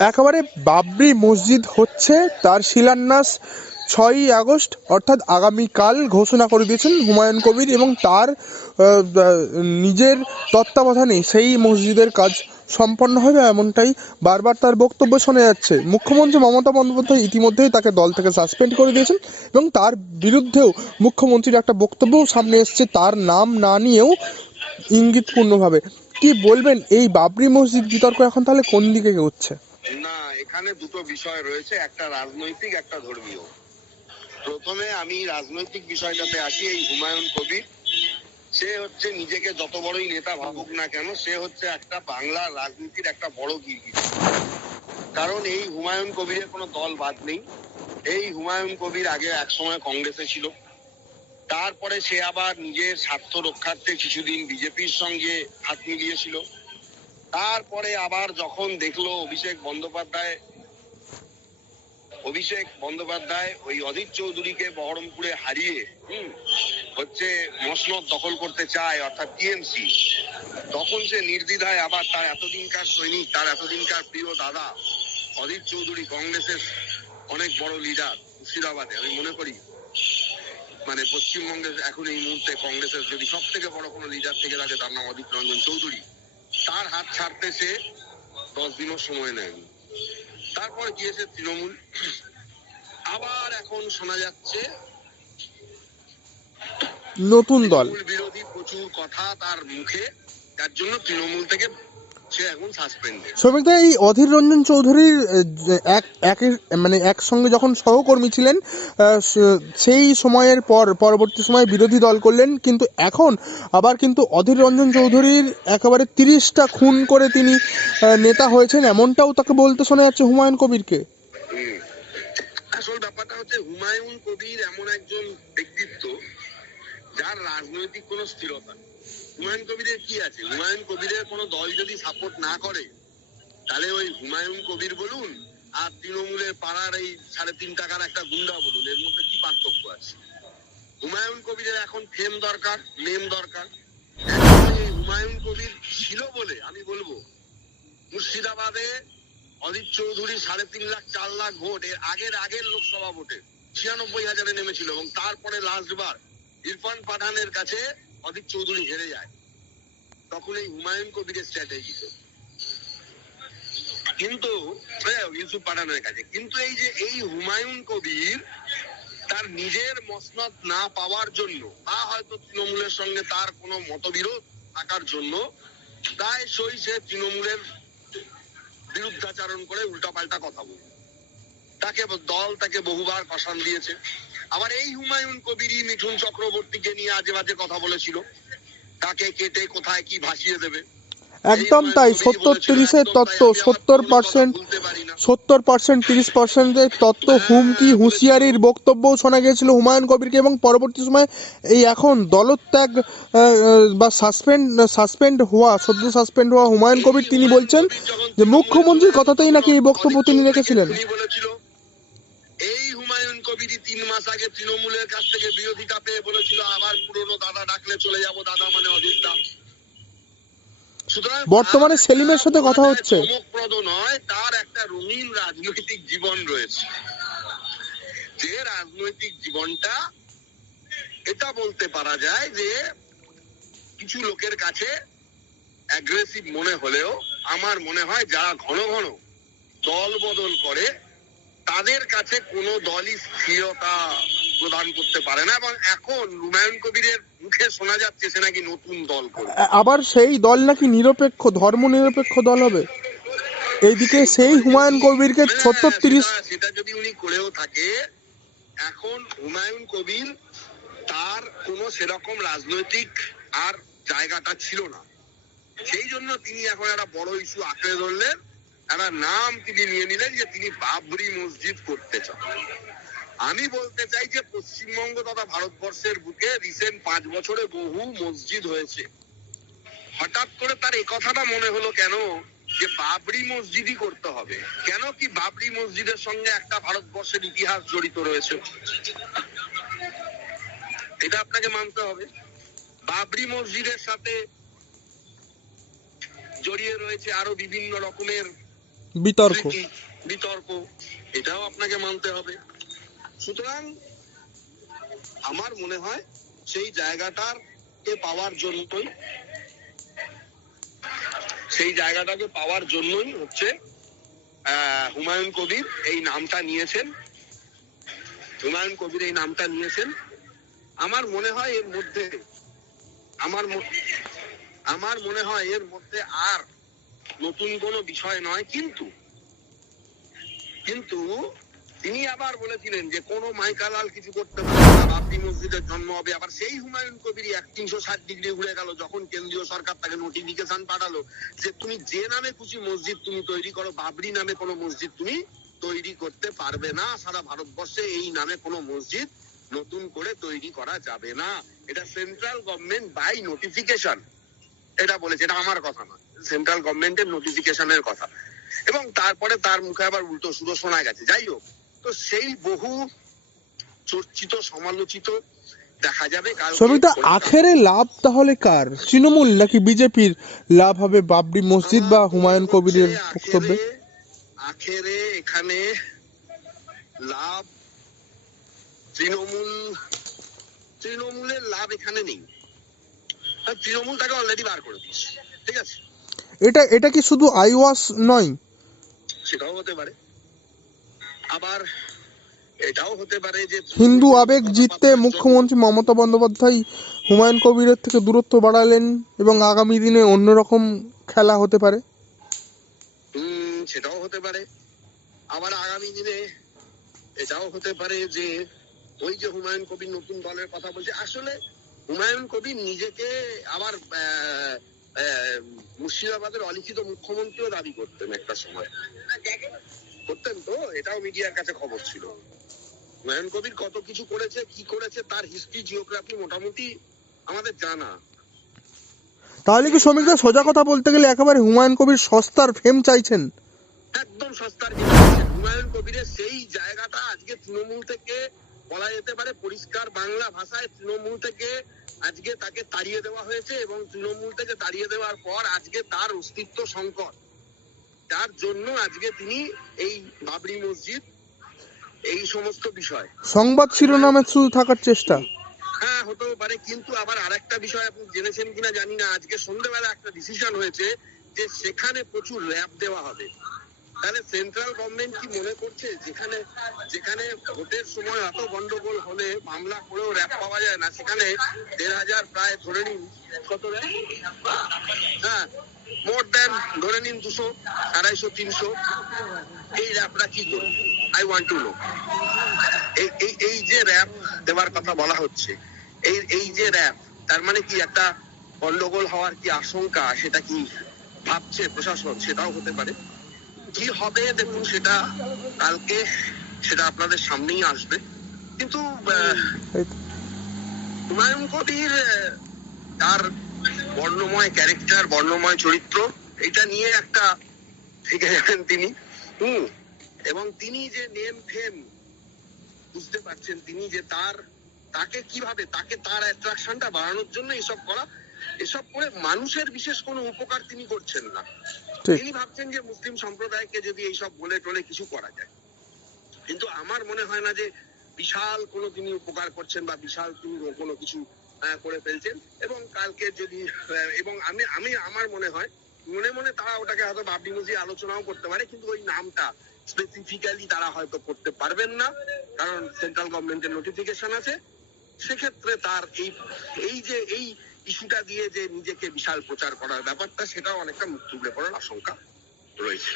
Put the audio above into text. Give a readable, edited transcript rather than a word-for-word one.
একেবারে বাবরি মসজিদ হচ্ছে, তার শিলান্যাস 6ই আগস্ট অর্থাৎ আগামীকাল ঘোষণা করে দিয়েছেন হুমায়ুন কবির, এবং তার নিজের তত্ত্বাবধানে সেই মসজিদের কাজ সম্পন্ন হবে এমনটাই বারবার তার বক্তব্য শোনা যাচ্ছে। মুখ্যমন্ত্রী মমতা বন্দ্যোপাধ্যায় ইতিমধ্যেই তাকে দল থেকে সাসপেন্ড করে দিয়েছেন, এবং তার বিরুদ্ধেও মুখ্যমন্ত্রীর একটা বক্তব্যও সামনে এসছে, তার নাম না নিয়েও ইঙ্গিতপূর্ণভাবে। কি বলবেন, এই বাবরি মসজিদ বিতর্ক এখন তাহলে কোন দিকে এগোচ্ছে? না, এখানে দুটো বিষয় রয়েছে, একটা রাজনৈতিক, একটা ধর্মীয়। প্রথমে আমি রাজনৈতিক বিষয়টাতে আসি। এই হুমায়ুন কবির, সে হচ্ছে নিজেকে যত বড়ই নেতা ভাবুক না কেন, সে হচ্ছে একটা বাংলার রাজনীতির একটা বড় গিরগিটি। কারণ এই হুমায়ুন কবিরের কোনো দল বাদ নেই। এই হুমায়ুন কবির আগে একসময় কংগ্রেসে ছিল, তারপরে সে আবার নিজের স্বার্থ রক্ষার্থে কিছুদিন বিজেপির সঙ্গে হাত মিলিয়েছিল। তারপরে আবার যখন দেখলো অভিষেক বন্দ্যোপাধ্যায় ওই অধীর চৌধুরীকে বহরমপুরে হারিয়ে হচ্ছে মসনদ দখল করতে চায়, অর্থাৎ টিএমসি, তখন সে নির্দ্বিধায় আবার তার এতদিনকার সৈনিক, তার এতদিনকার প্রিয় দাদা অধীর চৌধুরী, কংগ্রেসের অনেক বড় লিডার মুর্শিদাবাদে, আমি মনে করি মানে পশ্চিমবঙ্গের এখন এই মুহূর্তে কংগ্রেসের যদি সব থেকে বড় কোনো লিডার থেকে থাকে তার নাম অধীর রঞ্জন চৌধুরী, তার হাত ছাড়তে সে 10 দিনও সময় নেয়নি। তারপর গিয়েছে তৃণমূল। আবার এখন শোনা যাচ্ছে নতুন দল বিরোধী প্রচুর কথা তার মুখে, তার জন্য তৃণমূল থেকে সে এখন সাসপেন্ডেড। শ্রমিকদা, এই অধীর রঞ্জন চৌধুরীর একসঙ্গে যখন সহকর্মী ছিলেন, সেই সময়ের পরবর্তী সময়ে বিরোধী দল করলেন, কিন্তু এখন আবার কিন্তু অধীর রঞ্জন চৌধুরীর একেবারে 30টা খুন করে তিনি নেতা হয়েছেন, এমনটাও তাকে বলতে শোনা যাচ্ছে হুমায়ুন কবিরকে। আসল ব্যাপারটা হচ্ছে হুমায়ুন কবির এমন একজন ব্যক্তিত্ব যার রাজনৈতিক কোনো স্থিরতা নেই। হুমায়ুন কবিরের কি আছে? হুমায়ুন কবিরের কোনো দল যদি সাপোর্ট না করে, তাহলে ওই হুমায়ুন কবির বলুন আর তৃণমূলের পাড়ার এই 3.5 টাকার একটা গুন্ডা বলুন, এর মধ্যে কি পার্থক্য আছে? হুমায়ুন কবিরের এখন ফেম দরকার, নেম দরকার। এই হুমায়ুন কবির ছিল বলে আমি বলবো মুর্শিদাবাদে অধীর চৌধুরী 3.5 লাখ 4 লাখ ভোট, এর আগের লোকসভা ভোটে 96,000-এ নেমেছিল, এবং তারপরে লাস্টবার ইরফান পাঠানের কাছে অধীর চৌধুরী হেরে যায়। তখন এই হুমায়ুন কবিরের স্ট্র্যাটেজি তো, কিন্তু ইউসুফ পাঠানের কাছে। কিন্তু এই হুমায়ুন কবির তার নিজের মসনদ না পাওয়ার জন্য, বা হয়তো তৃণমূলের সঙ্গে তার কোনো মতবিরোধ থাকার জন্য, তাই সে তৃণমূলের বিরুদ্ধাচারণ করে উল্টাপাল্টা কথা বলে তাকে বহুবার কষান দিয়েছে। আবার এই হুমায়ুন কবিরই মিঠুন চক্রবর্তীকে নিয়ে আজে বাজে কথা বলেছিল, তাকে কেটে কোথায় কি ভাসিয়ে দেবে। একদম তাই, 70-30-এর তত্ত্ব, 70% 30%-এর তত্ত্ব, হুমকি হুঁশিয়ারির বক্তব্যও শোনা গিয়েছিল হুমায়ুন কবিরকে, এবং পরবর্তী সময়ে এই এখন দলত্যাগ বা সদ্য সাসপেন্ড হওয়া হুমায়ুন কবির, তিনি বলছেন যে মুখ্যমন্ত্রীর কথাতেই নাকি এই বক্তব্য তিনি রেখেছিলেন। এই হুমায়ুন কবিরই 3 মাস আগে তৃণমূলের কাছ থেকে বিরোধিতা পেয়ে বলেছিল আবার পুরনো দাদা ডাকলে চলে যাব, দাদা মানে অধীর দা। বর্তমানে সেলিমের সাথে কথা হচ্ছে। চমকপ্রদ নয়, তার একটা রঙিন রাজনৈতিক জীবন রয়েছে, যে রাজনৈতিক জীবনটা এটা বলতে পারা যায় যে কিছু লোকের কাছে অ্যাগ্রেসিভ মনে হলেও আমার মনে হয় যারা ঘন ঘন দল বদল করে তাদের কাছে কোনো দলই স্থিরতা প্রদান করতে পারে না। এবং এখন হুমায়ুন কবিরের মুখে শোনা যাচ্ছে সে নাকি নতুন দল করবে, আবার সেই দল নাকি নিরপেক্ষ, ধর্ম নিরপেক্ষ দল হবে। এইদিকে সেই হুমায়ুন কবিরকে 70-30, সেটা যদি উনি করেও থাকে, এখন হুমায়ুন কবির তার কোনো সেরকম রাজনৈতিক আর জায়গাটা ছিল না, সেই জন্য তিনি এখন একটা বড় ইস্যু আঁকড়ে ধরলেন, একটা নাম তিনি নিয়ে নিলেন যে তিনি বাবরি মসজিদ করতে চান। আমি বলতে চাই যে পশ্চিমবঙ্গ তথা ভারতবর্ষের বুকে রিসেন্ট 5 বছরে বহু মসজিদ হয়েছে, হঠাৎ করে তার এই কথাটা মনে হলো কেন যে বাবরি মসজিদই করতে হবে? কেন কি বাবরি মসজিদের সঙ্গে একটা ভারতবর্ষের ইতিহাস জড়িত রয়েছে, এটা আপনাকে মানতে হবে। বাবরি মসজিদের সাথে জড়িয়ে রয়েছে আরো বিভিন্ন রকমের বিতর্ক। বিতর্ক, এটাও আপনাকে মানতে হবে। সুতরাং আমার মনে হয় সেই জায়গাটাকে পাওয়ার জন্যই হচ্ছে হুমায়ুন কবির এই নামটা নিয়েছেন। আমার মনে হয় এর মধ্যে আর নতুন কোনো বিষয় নয়। কিন্তু তিনি আবার বলেছিলেন যে কোনো মাইকালাল কিছু করতে পারবে না, বাবরি মসজিদের জন্ম হবে। আবার সেই হুমায়ুন কবিরই 360 ডিগ্রি ঘুরে গেল যখন কেন্দ্রীয় সরকার তাকে নোটিফিকেশন পাঠালো যে তুমি যে নামে খুশি মসজিদ তুমি তৈরি করো, বাবরি নামে কোনো মসজিদ তুমি তৈরি করতে পারবে না। সারা ভারতবর্ষে এই নামে কোনো মসজিদ নতুন করে তৈরি করা যাবে না। এটা সেন্ট্রাল গভর্নমেন্ট বাই নোটিফিকেশন এটা বলেছে, এটা আমার কথা না, সেন্ট্রাল গভর্নমেন্টের নোটিফিকেশনের কথা। এবং তারপরে তার মুখে আবার উল্টো সুরো শোনা গেছে। যাই হোক, তো সেই বহু চর্চিত সমালোচিত দেখা যাবে সবিতা, আখেরে লাভ তাহলে কার? তৃণমূল নাকি বিজেপির লাভ হবে বাবরি মসজিদ বা হুমায়ুন কবিরের বক্তব্যে? আখেরে এখানে লাভ তৃণমূলের লাভ এখানে নেই। তৃণমূল তাকে অলরেডি বার করে দিচ্ছে, ঠিক আছে। এটা কি শুধু আইওয়াস নয়? সেটাও হতে পারে, আবার এটাও হতে পারে যে হিন্দু আবেগ জিততে মুখ্যমন্ত্রী মমতা বন্দ্যোপাধ্যায় হুমায়ুন কবিরের থেকে দূরত্ব বাড়ালেন এবং আগামী দিনে অন্যরকম খেলা হতে পারে। সেটাও হতে পারে, আবার আগামী দিনে এটাও হতে পারে যে ওই যে হুমায়ুন কবির নতুন দলের কথা বলছে, আসলে হুমায়ুন কবির নিজেকে আবার মুর্শিদাবাদের অলিখিত মুখ্যমন্ত্রীও দাবি করতেন একটা সময়, করতেন তো, এটাও মিডিয়ার কাছে খবর ছিল। হুমায়ুন কবির কত কিছু করেছে, কি করেছে, তার হিস্ট্রি জিওগ্রাফি মোটামুটি আমাদের জানা। তাহলে কি শ্রমিকদা সোজা কথা বলতে গেলে একেবারে হুমায়ুন কবির সস্তার ফেম চাইছেন? একদম সস্তার। হুমায়ুন কবিরের সেই জায়গাটা আজকে তৃণমূল থেকে বলা যেতে পারে পরিষ্কার বাংলা ভাষায় তৃণমূল থেকে আজকে তাকে তাড়িয়ে দেওয়া হয়েছে, এবং তৃণমূল থেকে তাড়িয়ে দেওয়ার পর আজকে তার অস্তিত্ব সংকট। তার জন্য আজকে তিনি এই বাবরি মসজিদ এই সমস্ত বিষয় সংবাদ শিরোনামে শুধু থাকার চেষ্টা। হ্যাঁ, হতেও পারে। কিন্তু আবার আরেকটা বিষয় আপনি জেনেছেন কিনা জানি না, আজকে সন্ধ্যাবেলা একটা ডিসিশন হয়েছে যে সেখানে প্রচুর র্যাপ দেওয়া হবে। তাহলে সেন্ট্রাল গভর্নমেন্ট কি মনে করছে যেখানে ভোটের সময় এত গন্ডগোল হলে মামলা করেও র্যাপ পাওয়া যায় না, সেখানে 1,500 প্রায় ধরে নিন, কত র্যাপ, হ্যাঁ মোর দেন ধরে নিন 200, 250, 300, এই র্যাপটা কি করবে? I want to know. এই যে র্যাপ দেওয়ার কথা বলা হচ্ছে, এই যে র্যাপ, তার মানে কি একটা গন্ডগোল হওয়ার কি আশঙ্কা, সেটা কি ভাবছে প্রশাসন? সেটাও হতে পারে। কি হবে দেখুন, সেটা কালকে সেটা আপনাদের সামনেই আসবে। কিন্তু হুমায়ুন কবির তার বর্ণময় ক্যারেক্টার, বর্ণময় চরিত্র, এটা নিয়ে একটা থেকে যাবেন তিনি। এবং তিনি যে নেম ফেম বুঝতে পারছেন, তিনি যে তাকে কিভাবে তার অ্যাট্রাকশনটা বাড়ানোর জন্য এসব করে মানুষের বিশেষ কোনো উপকার তিনি করছেন না। তিনি ভাবছেন যে মুসলিম সম্প্রদায়কে যদি এইসব বলে টলে কিছু করা যায়, কিন্তু আমার মনে হয় না যে বিশাল কোনো তিনি উপকার করছেন বা বিশাল তিনি কোনো কিছু করে ফেলছেন। এবং কালকে যদি এবং আমার মনে হয় মনে তারা ওটাকে হয়তো বাবরি মসজিদ আলোচনাও করতে পারে, কিন্তু ওই নামটা স্পেসিফিক্যালি তারা হয়তো করতে পারবেন না, কারণ সেন্ট্রাল গভর্নমেন্টের নোটিফিকেশন আছে। সেক্ষেত্রে তার এই ইস্যুটা দিয়ে যে নিজেকে বিশাল প্রচার করার ব্যাপারটা, সেটাও অনেকটা মুখ থুবড়ে পড়ার আশঙ্কা রয়েছে।